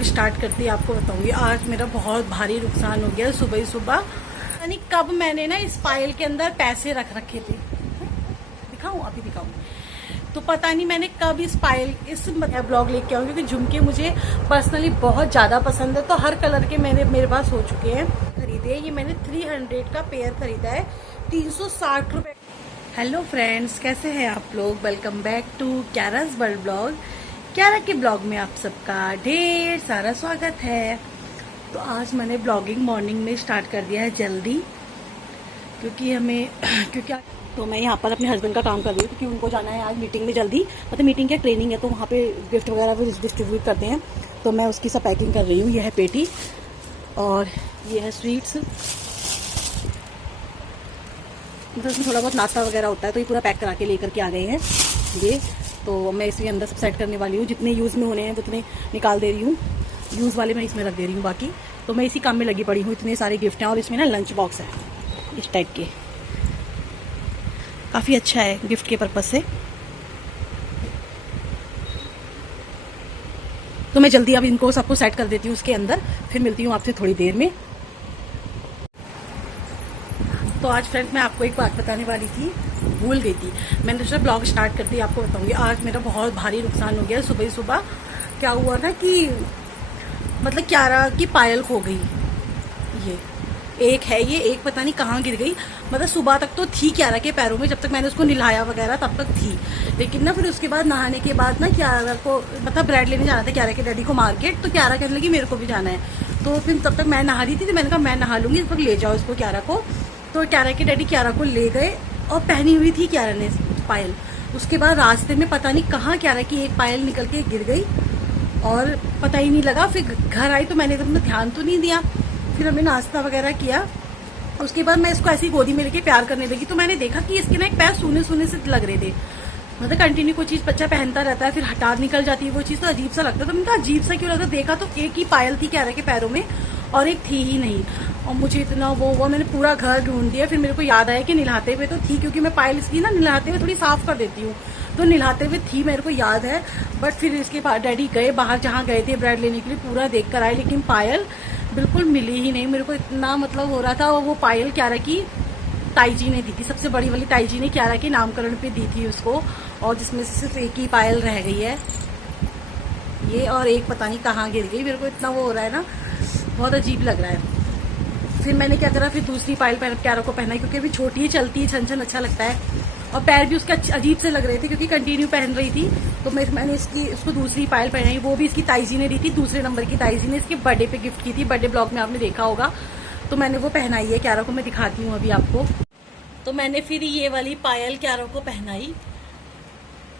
Blog start करती आपको बताऊंगी। आज मेरा बहुत भारी नुकसान हो गया सुबह ही सुबह। यानी कब मैंने ना इस पायल के अंदर पैसे रख रखे थे, दिखाऊं अभी दिखाऊं। तो पता नहीं मैंने कब इस ब्लॉग लेके आऊंगी, क्योंकि झुमके मुझे पर्सनली बहुत ज्यादा पसंद है। तो हर कलर के मेरे पास हो चुके हैं खरीदे। ये मैंने 300 का पेयर खरीदा है, 360 रुपए। हेलो फ्रेंड्स, कैसे हैं आप लोग? वेलकम बैक टू क्यारा's वर्ल्ड ब्लॉग। क्यारा के ब्लॉग में आप सबका ढेर सारा स्वागत है। तो आज मैंने ब्लॉगिंग मॉर्निंग में स्टार्ट कर दिया है जल्दी, क्योंकि तो मैं यहाँ पर अपने हस्बैंड का काम कर रही हूँ, क्योंकि उनको जाना है आज मीटिंग में जल्दी। मतलब मीटिंग क्या, ट्रेनिंग है, तो वहाँ पे गिफ्ट वगैरह भी डिस्ट्रीब्यूट करते हैं। तो मैं उसकी सब पैकिंग कर रही हूँ। यह है पेटी और ये है स्वीट्स। मतलब उसमें थोड़ा बहुत नाश्ता वगैरह होता है, तो ये पूरा पैक करा के लेकर के आ गए हैं ये। तो मैं इसके अंदर सब सेट करने वाली हूँ। जितने यूज़ में होने हैं उतने निकाल दे रही हूँ, यूज़ वाले मैं इसमें रख दे रही हूँ। बाकी तो मैं इसी काम में लगी पड़ी हूँ। इतने सारे गिफ्ट हैं और इसमें ना लंच बॉक्स है इस टाइप के, काफ़ी अच्छा है गिफ्ट के पर्पज़ से। तो मैं जल्दी अब इनको सबको सेट कर देती हूँ उसके अंदर, फिर मिलती हूँ आपसे थोड़ी देर में। तो आज फ्रेंड्स मैं आपको एक बात बताने वाली थी, भूल गई थी। मैंने सोचा ब्लॉग स्टार्ट करती आपको बताऊंगी। आज मेरा बहुत भारी नुकसान हो गया सुबह ही सुबह। क्या हुआ ना कि मतलब क्यारा की पायल खो गई। ये एक पता नहीं कहाँ गिर गई। मतलब सुबह तक तो थी क्यारा के पैरों में, जब तक मैंने उसको नहलाया वगैरह तब तक थी। लेकिन ना फिर उसके बाद नहाने के बाद ना क्यारा को मतलब ब्रेड लेने जाना था क्यारा के डैडी को मार्केट। तो क्यारा कहने लगी मेरे को भी जाना है। तो फिर तब तक मैं नहा रही थी, तो मैंने कहा मैं नहा लूंगी, इस वक्त ले जाओ इसको क्यारा को। तो क्यारा के डैडी क्यारा को ले गए और पहनी हुई थी क्यारा ने पायल। उसके बाद रास्ते में पता नहीं कहाँ क्यारा की एक पायल निकल के गिर गई और पता ही नहीं लगा। फिर घर आई तो मैंने तो ध्यान तो नहीं दिया। फिर हमने नाश्ता वगैरह किया। उसके बाद मैं इसको ऐसी गोदी में लेके प्यार करने लगी, तो मैंने देखा कि इसके ना एक पैर सूने सूने से लग रहे थे। मतलब कंटिन्यू कोई चीज बच्चा पहनता रहता है, फिर हटा निकल जाती है वो चीज, तो अजीब सा लगता है। तो मैंने कहा अजीब सा क्यों लगा। देखा तो एक ही पायल थी क्यारा के पैरों में और एक थी ही नहीं। और मुझे इतना वो मैंने पूरा घर ढूंढ दिया। फिर मेरे को याद आया कि नहलाते हुए तो थी, क्योंकि मैं पायल इसकी ना नहलाते हुए थोड़ी साफ कर देती हूँ, तो नहलाते हुए थी, मेरे को याद है। बट फिर इसके बाद डैडी गए बाहर, जहाँ गए थे ब्रेड लेने के लिए, पूरा देख कर आए, लेकिन पायल बिल्कुल मिली ही नहीं। मेरे को इतना मतलब हो रहा था। और वो पायल क्यारा की ताई जी ने दी थी, सबसे बड़ी वाली ताई जी ने क्यारा के नामकरण पे दी थी उसको, और जिसमें से सिर्फ एक ही पायल रह गई है ये, और एक पता नहीं कहाँ गिर गई। मेरे को इतना वो हो रहा है ना, बहुत अजीब लग रहा है। फिर मैंने क्या करा, फिर दूसरी पायल क्यारा को पहनाई, क्योंकि अभी छोटी ही चलती है, छन छन अच्छा लगता है। और पैर भी उसके अजीब से लग रहे थे, क्योंकि कंटिन्यू पहन रही थी। तो मैंने उसको दूसरी पायल पहनाई। वो भी इसकी ताई जी ने दी थी, दूसरे नंबर की ताई जी ने इसके बर्थडे पे गिफ्ट की थी। बर्थडे ब्लॉग में आपने देखा होगा। तो मैंने वो पहनाई है क्यारा को, मैं दिखाती हूँ अभी आपको। तो मैंने फिर ये वाली पायल क्यारा को पहनाई।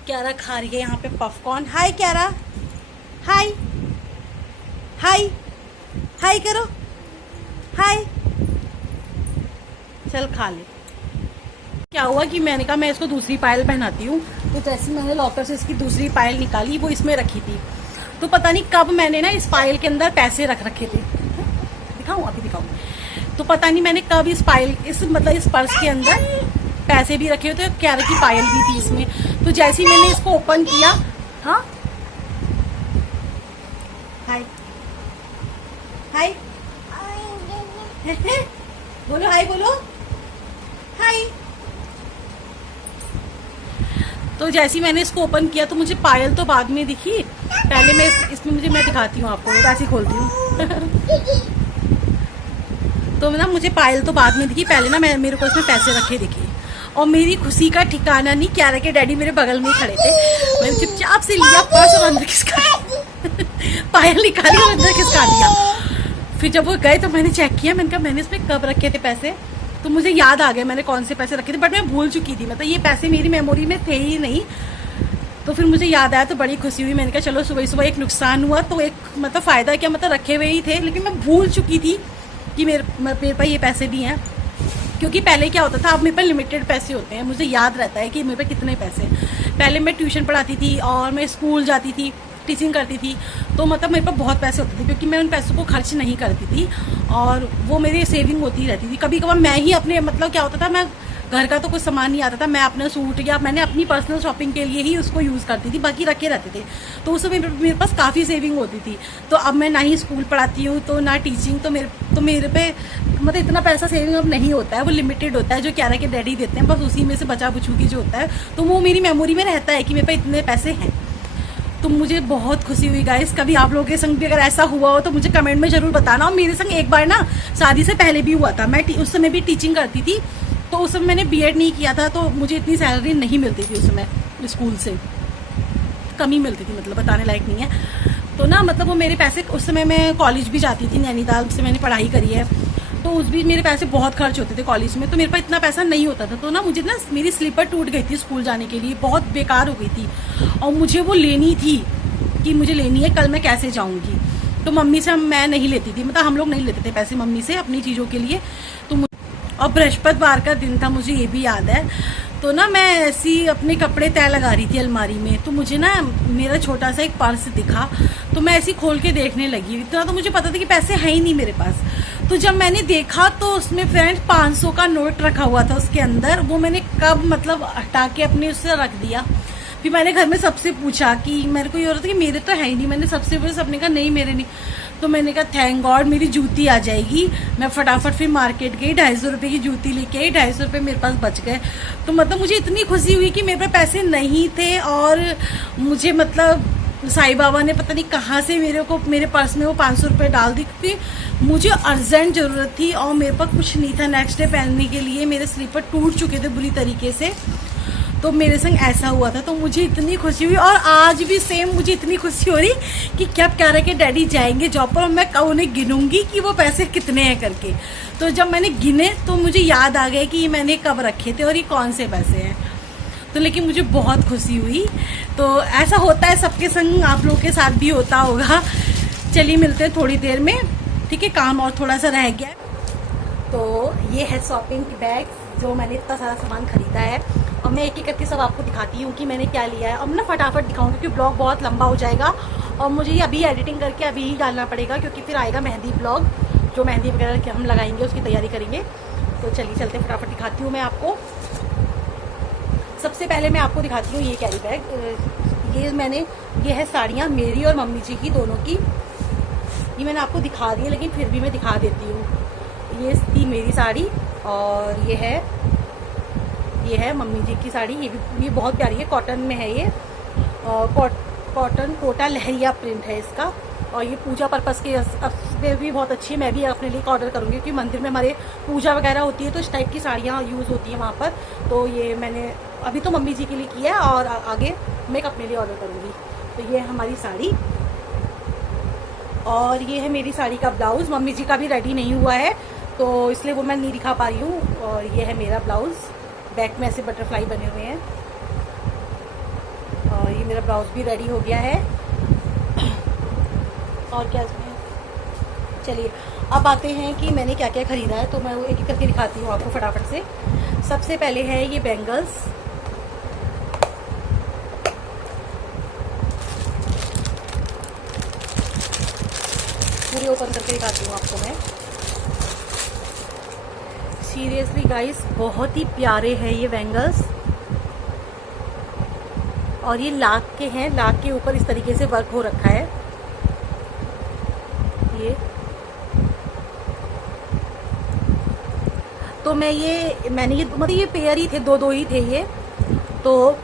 क्यारा खा रही है यहाँ पे पॉपकॉर्न। हाय क्यारा, हाय हाय हाय करो, हाय, चल खा ले। क्या हुआ कि मैंने कहा मैं इसको दूसरी पायल पहनाती हूँ। तो जैसे मैंने लॉकर से इसकी दूसरी पायल निकाली, वो इसमें रखी थी। तो पता नहीं कब मैंने ना इस पायल के अंदर पैसे रख रखे थे, दिखाऊं अभी दिखाऊं। तो पता नहीं मैंने कब इस पर्स के अंदर पैसे भी रखे हुए थे, क्यारा की पायल भी थी इसमें। तो जैसे ही मैंने इसको ओपन किया, हाँ हाय हाय बोलो, हाय बोलो, हाय। तो जैसे ही मैंने इसको ओपन किया, तो मुझे पायल तो बाद में दिखी। पहले मैं दिखाती हूँ आपको, ऐसे खोलती हूँ तो ना मुझे पायल तो बाद में दिखी, पहले ना मेरे को इसमें पैसे रखे दिखे। और मेरी खुशी का ठिकाना नहीं, क्यारा के डैडी मेरे बगल में ही खड़े थे। मैंने चुपचाप से लिया पर्स और अंदर खिसका पायल निकाली और अंदर खिसका दिया। फिर जब वो गए तो मैंने चेक किया, मैंने कहा मैंने इसमें कब रखे थे पैसे। तो मुझे याद आ गया मैंने कौन से पैसे रखे थे, बट मैं भूल चुकी थी। मतलब ये पैसे मेरी मेमोरी में थे ही नहीं। तो फिर मुझे याद आया, तो बड़ी खुशी हुई। मैंने कहा चलो सुबह सुबह एक नुकसान हुआ तो एक मतलब फ़ायदा क्या, मतलब रखे हुए ही थे, लेकिन मैं भूल चुकी थी कि मेरे पास ये पैसे भी हैं। क्योंकि पहले क्या होता था, अब मेरे पास लिमिटेड पैसे होते हैं। मुझे याद रहता है कि मेरे पास कितने पैसे। पहले मैं ट्यूशन पढ़ाती थी और मैं स्कूल जाती थी, टीचिंग करती थी। तो मतलब मेरे पास बहुत पैसे होते थे, क्योंकि मैं उन पैसों को खर्च नहीं करती थी और वो मेरी सेविंग होती रहती थी। कभी कभार मैं ही अपने मतलब क्या होता था, मैं घर का तो कुछ सामान नहीं आता था, मैं अपना सूट या मैंने अपनी पर्सनल शॉपिंग के लिए ही उसको यूज़ करती थी, बाकी रखे रहते थे। तो उस समय मेरे पास काफ़ी सेविंग होती थी। तो अब मैं ना ही स्कूल पढ़ाती हूँ तो ना टीचिंग, तो मेरे पे मतलब इतना पैसा सेविंग अब नहीं होता है, वो लिमिटेड होता है जो क्यारा के डैडी देते हैं, बस उसी में से बचा बुछू के जो होता है, तो वो मेरी मेमोरी में रहता है कि मेरे पे इतने पैसे हैं। तो मुझे बहुत खुशी हुई गाइस। कभी आप लोगों के संग भी अगर ऐसा हुआ हो तो मुझे कमेंट में ज़रूर बताना। और मेरे संग एक बार ना शादी से पहले भी हुआ था, मैं उस समय भी टीचिंग करती थी, तो उस समय मैंने बीएड नहीं किया था, तो मुझे इतनी सैलरी नहीं मिलती थी उस समय, स्कूल से कम ही मिलती थी, मतलब बताने लायक नहीं है। तो ना मतलब वो मेरे पैसे, उस समय मैं कॉलेज भी जाती थी, नैनीताल से मैंने पढ़ाई करी है, तो उस बीच मेरे पैसे बहुत खर्च होते थे कॉलेज में, तो मेरे पास इतना पैसा नहीं होता था। तो ना मुझे ना मेरी स्लीपर टूट गई थी स्कूल जाने के लिए, बहुत बेकार हो गई थी, और मुझे वो लेनी थी कि मुझे लेनी है, कल मैं कैसे जाऊंगी। तो मम्मी से मैं नहीं लेती थी, मतलब हम लोग नहीं लेते थे पैसे मम्मी से अपनी चीज़ों के लिए। तो और बृहस्पतिवार का दिन था, मुझे ये भी याद है। तो ना मैं ऐसी अपने कपड़े तय लगा रही थी अलमारी में, तो मुझे ना मेरा छोटा सा एक पर्स दिखा, तो मैं ऐसी खोल के देखने लगी। इतना तो मुझे पता था कि पैसे हैं ही नहीं मेरे पास। तो जब मैंने देखा तो उसमें फ्रेंड्स 500 का नोट रखा हुआ था उसके अंदर। वो मैंने कब मतलब हटा के अपने उससे रख दिया। फिर मैंने घर में सबसे पूछा कि मेरे को ये हो रहा था कि मेरे तो है ही नहीं, मैंने सबने कहा नहीं मेरे नहीं। तो मैंने कहा थैंक गॉड मेरी जूती आ जाएगी। मैं फटाफट फिर मार्केट गई, 250 रुपये की जूती लेके आई, 250 रुपये मेरे पास बच गए। तो मतलब मुझे इतनी खुशी हुई कि मेरे पे पैसे नहीं थे, और मुझे मतलब साईं बाबा ने पता नहीं कहाँ से मेरे पर्स में वो 500 रुपये डाल दी, क्योंकि मुझे अर्जेंट ज़रूरत थी और मेरे पास कुछ नहीं था नेक्स्ट डे पहनने के लिए। मेरे स्लीपर टूट चुके थे बुरी तरीके से, तो मेरे संग ऐसा हुआ था। तो मुझे इतनी खुशी हुई, और आज भी सेम मुझे इतनी खुशी हो रही कि क्या कह रहे कि डैडी जाएंगे जॉब पर, और मैं उन्हें गिनूंगी कि वो पैसे कितने हैं करके। तो जब मैंने गिने तो मुझे याद आ गया कि ये मैंने कब रखे थे और ये कौन से पैसे हैं। तो लेकिन मुझे बहुत खुशी हुई। तो ऐसा होता है सबके संग, आप लोगों के साथ भी होता होगा। चलिए मिलते हैं थोड़ी देर में, ठीक है, काम और थोड़ा सा रह गया। तो ये है शॉपिंग की बैग, जो मैंने इतना सारा सामान खरीदा है, और मैं एक एक करके सब आपको दिखाती हूँ कि मैंने क्या लिया है। अब ना फटाफट दिखाऊंगी क्योंकि ब्लॉग बहुत लंबा हो जाएगा, और मुझे ये अभी एडिटिंग करके अभी ही डालना पड़ेगा, क्योंकि फिर आएगा मेहंदी ब्लॉग, जो मेहंदी वगैरह के हम लगाएंगे उसकी तैयारी करेंगे। तो चलिए चलते फटाफट दिखाती हूँ मैं आपको। सबसे पहले मैं आपको दिखाती हूँ ये कैरी बैग। ये है साड़ियाँ मेरी और मम्मी जी की दोनों की। ये मैंने आपको दिखा दी है, लेकिन फिर भी मैं दिखा देती हूँ। ये थी मेरी साड़ी, और ये है मम्मी जी की साड़ी। ये बहुत प्यारी है, कॉटन में है ये, कॉटन कोटा लहरिया प्रिंट है इसका। और ये पूजा पर्पस के भी बहुत अच्छी है, मैं भी अपने लिए ऑर्डर करूँगी, क्योंकि मंदिर में हमारे पूजा वगैरह होती है तो इस टाइप की साड़ियाँ यूज़ होती हैं वहाँ पर। तो ये मैंने अभी तो मम्मी जी के लिए किया है, और आगे मैं अपने लिए ऑर्डर करूँगी। तो ये है हमारी साड़ी, और ये है मेरी साड़ी का ब्लाउज़। मम्मी जी का भी रेडी नहीं हुआ है, तो इसलिए वो मैं नहीं दिखा पा रही हूँ। और ये है मेरा ब्लाउज़, बैक में ऐसे बटरफ्लाई बने हुए हैं, और ये मेरा ब्लाउज़ भी रेडी हो गया है। और क्या इसमें, चलिए अब आते हैं कि मैंने क्या क्या ख़रीदा है। तो मैं वो एक एक करके दिखाती हूँ आपको फटाफट से। सबसे पहले है ये बैंगल्स, पूरी ओपन करके दिखाती हूँ आपको मैं। सीरियसली गाइस बहुत ही प्यारे हैं ये बैंगल्स, और ये लाख के हैं, लाख के ऊपर इस तरीके से वर्क हो रखा है। ये तो मैंने ये मतलब ये पेयर ही थे, दो ही थे ये, तो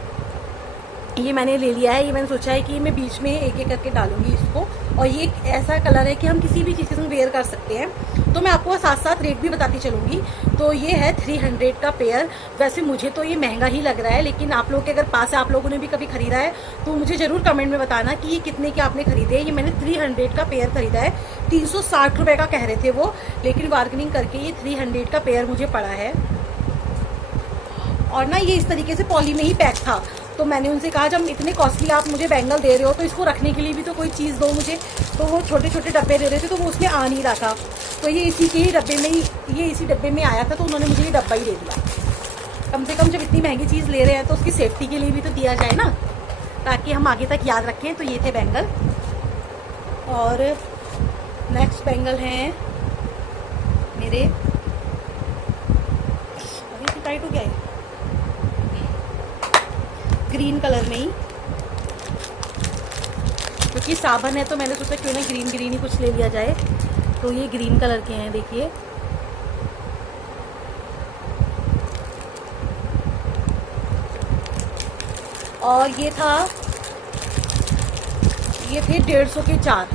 ये मैंने ले लिया है। ये मैंने सोचा है कि मैं बीच में एक एक करके डालूंगी इसको, और ये एक ऐसा कलर है कि हम किसी भी चीज़ के संग वेयर कर सकते हैं। तो मैं आपको साथ साथ रेट भी बताती चलूँगी। तो ये है 300 का पेयर। वैसे मुझे तो ये महंगा ही लग रहा है, लेकिन आप लोग के अगर पास आप लोगों ने भी कभी खरीदा है तो मुझे ज़रूर कमेंट में बताना कि ये कितने के आपने खरीदे। ये मैंने 300 का पेयर खरीदा है, 360 रुपये का कह रहे थे वो, लेकिन बार्गेनिंग करके ये 300 का पेयर मुझे पड़ा है। और ना ये इस तरीके से पॉली में ही पैक था, तो मैंने उनसे कहा जब इतने कॉस्टली आप मुझे बैंगल दे रहे हो तो इसको रखने के लिए भी तो कोई चीज़ दो मुझे। तो वो छोटे छोटे डब्बे दे रहे थे, तो वो उसमें आ नहीं रहा था, तो ये इसी डब्बे में आया था, तो उन्होंने मुझे ये डब्बा ही दे दिया। कम से कम जब इतनी महंगी चीज़ ले रहे हैं तो उसकी सेफ्टी के लिए भी तो दिया जाए ना, ताकि हम आगे तक याद रखें। तो ये थे बैंगल, और नेक्स्ट बैंगल हैं मेरे, टाइट हो गया है, ग्रीन कलर में ही, क्योंकि साबन है तो मैंने सोचा क्यों ना ग्रीन ग्रीन ही कुछ ले लिया जाए। तो ये ग्रीन कलर के हैं, देखिए। और ये थे 150 के 4।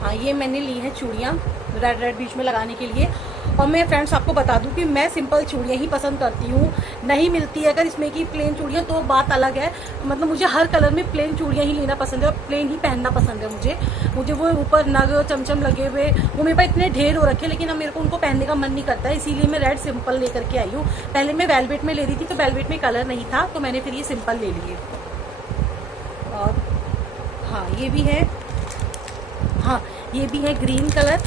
हाँ, ये मैंने ली हैं चूड़ियाँ रेड बीच में लगाने के लिए। और मैं फ्रेंड्स आपको बता दूं कि मैं सिंपल चूड़ियाँ ही पसंद करती हूँ, नहीं मिलती है अगर इसमें की प्लेन चूड़ियाँ तो बात अलग है। मतलब मुझे हर कलर में प्लेन चूड़ियाँ ही लेना पसंद है और प्लेन ही पहनना पसंद है मुझे वो ऊपर नग चमचम लगे हुए वो मेरे पास इतने ढेर हो रखे, लेकिन अब मेरे को उनको पहनने का मन नहीं करता है, इसीलिए मैं रेड सिंपल लेकर के आई हूँ। पहले मैं वेलवेट में ले रही थी तो वेलवेट में कलर नहीं था, तो मैंने फिर ये सिंपल ले लिए। और हाँ, ये भी है, हाँ ये भी है ग्रीन कलर,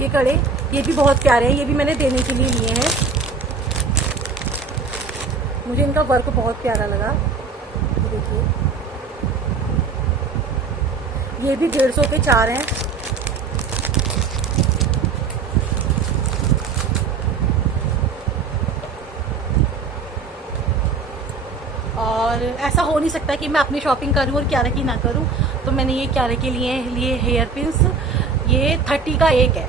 ये कड़े, ये भी बहुत प्यारे हैं, ये भी मैंने देने के लिए लिए हैं। मुझे इनका वर्क बहुत प्यारा लगा, देखिए। ये भी 150 के 4 हैं। और ऐसा हो नहीं सकता कि मैं अपनी शॉपिंग करूं और क्यारा की ना करूं, तो मैंने ये क्यारा के लिए हेयर पिन्स, ये 30 का एक है,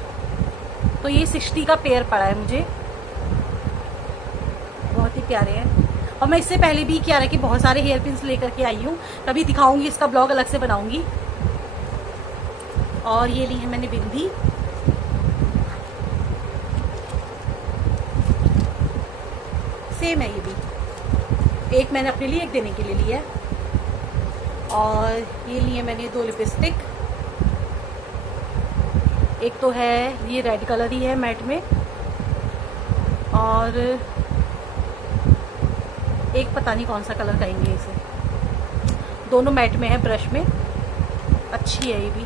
तो ये 60 का पेयर पड़ा है मुझे, बहुत ही प्यारे हैं। और मैं इससे पहले भी क्यारा के बहुत सारे हेयर पिन्स लेकर के आई हूँ, कभी दिखाऊंगी, इसका ब्लॉग अलग से बनाऊंगी। और ये ली है मैंने बिंदी, सेम है ये भी, एक मैंने अपने लिए एक देने के लिए लिया है। और ये लिए मैंने 2 लिपस्टिक, एक तो है ये रेड कलर ही है मैट में, और एक पता नहीं कौन सा कलर कहेंगे इसे, दोनों मैट में है, ब्रश में, अच्छी है ये भी।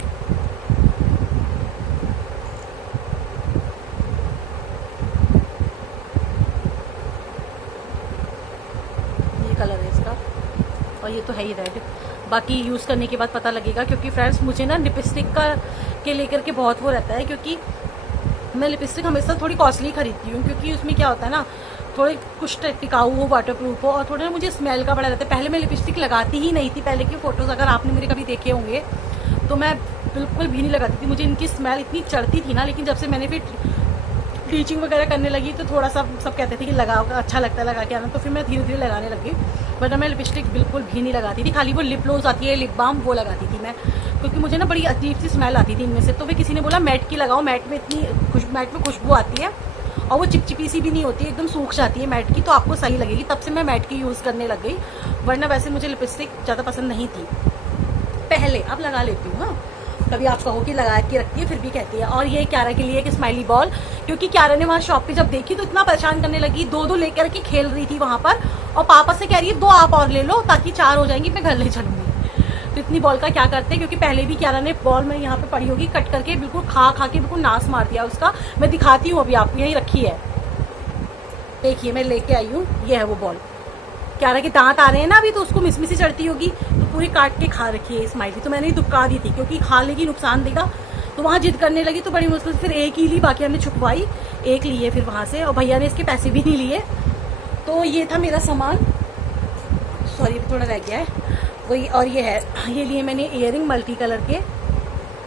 ये कलर है इसका, और ये तो है ही रेड। बाकी यूज़ करने के बाद पता लगेगा, क्योंकि फ्रेंड्स मुझे ना लिपस्टिक का के लेकर के बहुत वो रहता है, क्योंकि मैं लिपस्टिक हमेशा थोड़ी कॉस्टली खरीदती हूँ, क्योंकि उसमें क्या होता है ना, थोड़े कुछ टिकाऊ हो, वाटरप्रूफ हो, और थोड़ा मुझे स्मेल का बड़ा रहता है। पहले मैं लिपस्टिक लगाती ही नहीं थी, पहले की फ़ोटोज़ अगर आपने मेरे कभी देखे होंगे तो मैं बिल्कुल भी नहीं लगाती थी, मुझे इनकी स्मेल इतनी चढ़ती थी ना। लेकिन जब से मैंने फिर टीचिंग वगैरह करने लगी तो थोड़ा सा सब कहते थे कि लगाओ, अच्छा लगता है लगा के आना, तो फिर मैं धीरे धीरे लगाने लगी। वरना मैं लिपस्टिक बिल्कुल भी नहीं लगाती थी, खाली वो लिप ग्लोज आती है, लिप बाम, वो लगाती थी मैं, क्योंकि मुझे ना बड़ी अजीब सी स्मेल आती थी इनमें से। तो फिर किसी ने बोला मैट की लगाओ, मैट में खुशबू आती है और वो चिपचिपी सी भी नहीं होती, एकदम सूख जाती है मैट की, तो आपको सही लगेगी। तब से मैं मैट की यूज़ करने लग गई, वरना वैसे मुझे लिपस्टिक ज़्यादा पसंद नहीं थी पहले, अब लगा लेती हूँ। हाँ, कभी आप कहो कि लगा के रखती है, फिर भी कहती है। और ये क्यारा के लिए एक स्माइली बॉल, क्योंकि क्यारा ने वहाँ शॉप पे जब देखी तो इतना परेशान करने लगी, 2 लेकर के खेल रही थी वहाँ पर, और पापा से कह रही है 2 आप और ले लो ताकि 4 हो जाएंगी, मैं घर ले चलूंगी। तो इतनी बॉल का क्या करते हैं, क्योंकि पहले भी क्यारा ने बॉल में यहाँ पे पड़ी होगी, कट करके बिल्कुल खा के बिल्कुल नाश मार दिया उसका। मैं दिखाती हूँ, अभी आपको यहीं रखी है, देखिए मैं लेके आई हूँ, ये है वो बॉल। क्यारा के दांत आ रहे हैं ना अभी, तो उसको मिसमिसी चढ़ती होगी, तो पूरी काट के खा रखी है स्माइली। तो मैंने दुबका दी थी, क्योंकि खा लेगी नुकसान देगा, तो वहाँ जिद करने लगी, तो बड़ी मुश्किल से फिर एक ही ली, बाकी हमने छुपवाई, एक लिए फिर वहाँ से, और भैया ने इसके पैसे भी नहीं लिए। तो ये था मेरा सामान, सॉरी थोड़ा रह गया है वही। और ये है, ये लिए मैंने इयररिंग मल्टी कलर के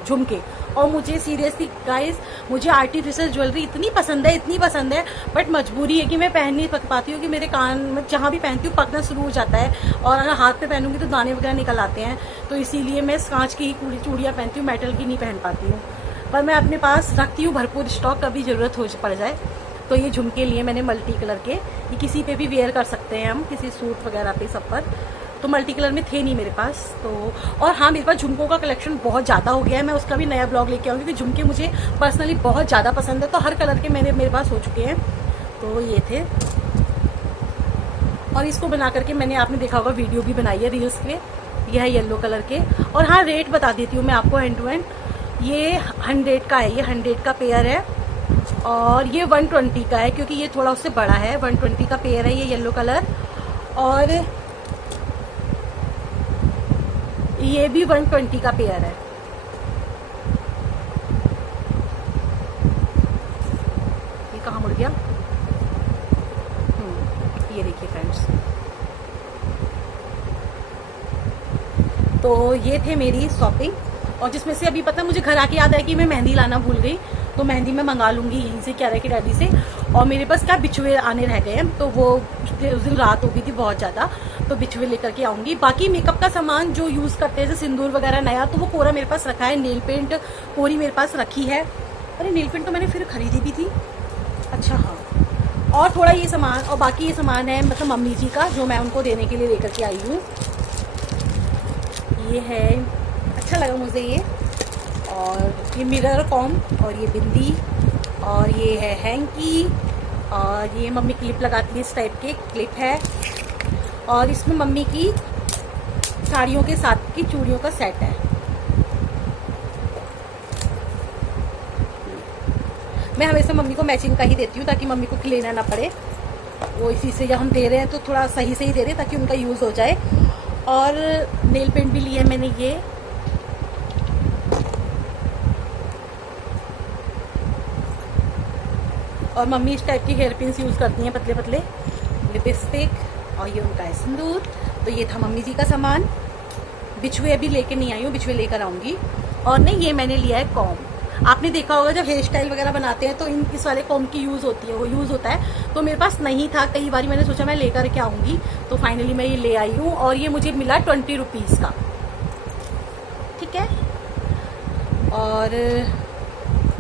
झुमके। और मुझे सीरियसली गाइस, मुझे आर्टिफिशियल ज्वेलरी इतनी पसंद है, बट मजबूरी है कि मैं पहन नहीं पाती हूँ, कि मेरे कान में जहाँ भी पहनती हूँ पकना शुरू हो जाता है, और अगर हाथ पे पहनूंगी तो दाने वगैरह निकल आते हैं, तो इसीलिए मैं कांच की ही चूड़ियाँ पहनती हूँ, मेटल की नहीं पहन पाती हूँ। पर मैं अपने पास रखती हूँ भरपूर स्टॉक, कभी ज़रूरत हो पड़ जाए। तो ये झुमके लिए मैंने मल्टी कलर के, ये किसी पे भी वेयर कर सकते हैं हम, किसी सूट वगैरह पे, सब पर। तो मल्टी कलर में थे नहीं मेरे पास, तो और हाँ मेरे पास झुमकों का कलेक्शन बहुत ज़्यादा हो गया है, मैं उसका भी नया ब्लॉग लेके आऊँगी, क्योंकि झुमके मुझे पर्सनली बहुत ज़्यादा पसंद है, तो हर कलर के मेरे पास हो चुके हैं। तो ये थे, और इसको बना करके मैंने, आपने देखा होगा वीडियो भी बनाई है रील्स पे, यह है येलो कलर के। और हाँ, रेट बता देती हूँ मैं आपको हैंड टू हैंड, ये 100 का है, ये 100 का पेयर है, और ये 120 का है, क्योंकि ये थोड़ा उससे बड़ा है। 120 का पेयर है ये येलो कलर, और ये भी 120 का पेयर है। ये कहाँ मुड़ गया? ये देखिए फ्रेंड्स, तो ये थे मेरी शॉपिंग, और जिसमें से अभी पता मुझे घर आके याद आया कि मैं मेहंदी लाना भूल गई, तो मेहंदी मैं मंगा लूंगी यहीं से क्या रहे कि डैडी से। और मेरे पास क्या बिछुए आने रह गए हैं, तो वो उस दिन रात हो गई थी बहुत ज़्यादा, तो बिछुए लेकर के आऊंगी। बाकी मेकअप का सामान जो यूज़ करते हैं जैसे सिंदूर वगैरह नया, तो वो कोरा मेरे पास रखा है। नेल पेंट कोरी मेरे पास रखी है। अरे नेल पेंट तो मैंने फिर खरीदी भी थी, अच्छा हाँ। और थोड़ा ये सामान, और बाकी ये सामान है मतलब मम्मी जी का, जो मैं उनको देने के लिए लेकर के आई हूँ। ये है, अच्छा लगा मुझे ये, और ये मिरर कॉम, और ये बिंदी, और ये है हैंकी, और ये मम्मी क्लिप लगाती है, इस टाइप के क्लिप है, और इसमें मम्मी की साड़ियों के साथ की चूड़ियों का सेट है। मैं हमेशा मम्मी को मैचिंग का ही देती हूँ ताकि मम्मी को लेना ना पड़े, वो इसी से जब हम दे रहे हैं तो थोड़ा सही से ही दे रहे हैं ताकि उनका यूज़ हो जाए। और नेल पेंट भी लिया है मैंने ये, और मम्मी इस टाइप की हेयर पिन्स यूज़ करती हैं, पतले पतले। लिपस्टिक, और ये उनका है सिंदूर। तो ये था मम्मी जी का सामान। बिछुए अभी लेके नहीं आई हूँ, बिछुए लेकर आऊँगी। और नहीं, ये मैंने लिया है कॉम। आपने देखा होगा जब हेयर स्टाइल वगैरह बनाते हैं तो इस वाले कॉम की यूज़ होती है, वो यूज़ होता है। तो मेरे पास नहीं था, कई बार मैंने सोचा मैं लेकर के आऊँगी, तो फाइनली मैं ये ले आई हूँ, और ये मुझे मिला 20 रुपीज़ का, ठीक है। और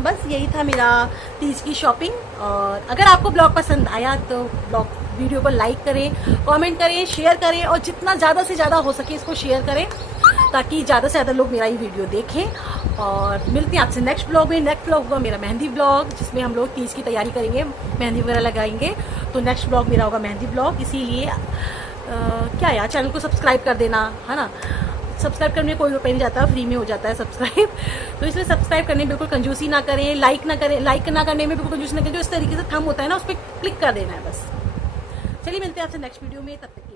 बस यही था मेरा तीज की शॉपिंग। और अगर आपको ब्लॉग पसंद आया तो वीडियो को लाइक करें, कमेंट करें, शेयर करें, और जितना ज़्यादा से ज़्यादा हो सके इसको शेयर करें ताकि ज़्यादा से ज़्यादा लोग मेरा ये वीडियो देखें। और मिलते हैं आपसे नेक्स्ट ब्लॉग में। नेक्स्ट ब्लॉग होगा मेरा मेहंदी ब्लॉग, जिसमें हम लोग तीज की तैयारी करेंगे, मेहंदी वगैरह लगाएंगे। तो नेक्स्ट ब्लॉग मेरा होगा मेहंदी ब्लॉग। इसीलिए क्या यार, चैनल को सब्सक्राइब कर देना, है ना। सब्सक्राइब करने में कोई रुपये नहीं जाता, फ्री में हो जाता है सब्सक्राइब। तो इसलिए सब्सक्राइब करने में बिल्कुल कंजूसी ना करें, लाइक ना करने में बिल्कुल कंजूसी ना करें। जो इस तरीके से थंब होता है ना, उस पर क्लिक कर देना है बस। चलिए मिलते हैं आपसे नेक्स्ट वीडियो में, तब तक